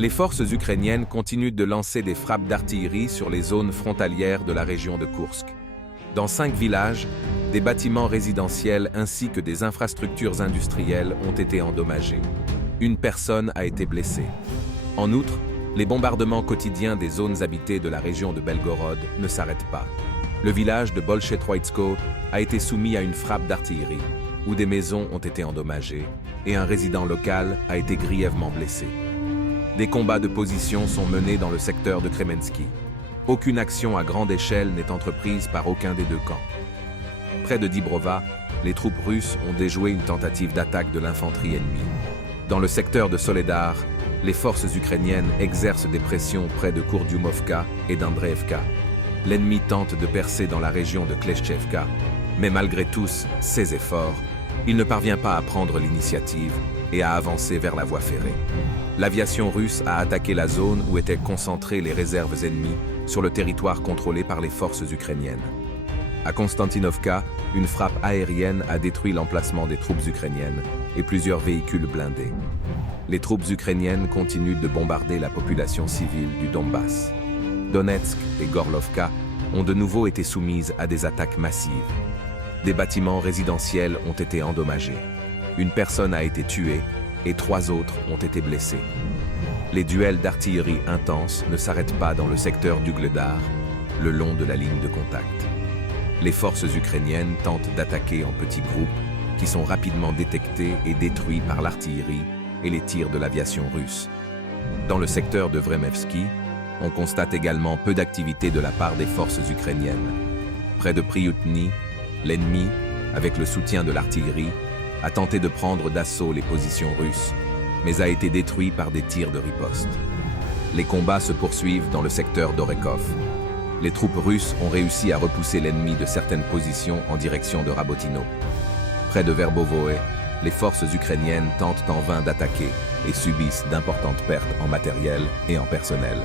Les forces ukrainiennes continuent de lancer des frappes d'artillerie sur les zones frontalières de la région de Koursk. Dans 5 villages, des bâtiments résidentiels ainsi que des infrastructures industrielles ont été endommagés. Une personne a été blessée. En outre, les bombardements quotidiens des zones habitées de la région de Belgorod ne s'arrêtent pas. Le village de Bolchetroïtsko a été soumis à une frappe d'artillerie, où des maisons ont été endommagées, et un résident local a été grièvement blessé. Des combats de position sont menés dans le secteur de Kremensky. Aucune action à grande échelle n'est entreprise par aucun des deux camps. Près de Dibrova, les troupes russes ont déjoué une tentative d'attaque de l'infanterie ennemie. Dans le secteur de Soledar, les forces ukrainiennes exercent des pressions près de Kurdyumovka et d'Andreevka. L'ennemi tente de percer dans la région de Kleshchevka, mais malgré tous ses efforts, il ne parvient pas à prendre l'initiative et à avancer vers la voie ferrée. L'aviation russe a attaqué la zone où étaient concentrées les réserves ennemies sur le territoire contrôlé par les forces ukrainiennes. À Konstantinovka, une frappe aérienne a détruit l'emplacement des troupes ukrainiennes et plusieurs véhicules blindés. Les troupes ukrainiennes continuent de bombarder la population civile du Donbass. Donetsk et Gorlovka ont de nouveau été soumises à des attaques massives. Des bâtiments résidentiels ont été endommagés. Une personne a été tuée et 3 autres ont été blessés. Les duels d'artillerie intenses ne s'arrêtent pas dans le secteur d'Ugledar, le long de la ligne de contact. Les forces ukrainiennes tentent d'attaquer en petits groupes qui sont rapidement détectés et détruits par l'artillerie et les tirs de l'aviation russe. Dans le secteur de Vremevski, on constate également peu d'activité de la part des forces ukrainiennes. Près de Prioutny, l'ennemi, avec le soutien de l'artillerie, a tenté de prendre d'assaut les positions russes, mais a été détruit par des tirs de riposte. Les combats se poursuivent dans le secteur d'Orekov. Les troupes russes ont réussi à repousser l'ennemi de certaines positions en direction de Rabotino. Près de Verbovoe, les forces ukrainiennes tentent en vain d'attaquer et subissent d'importantes pertes en matériel et en personnel.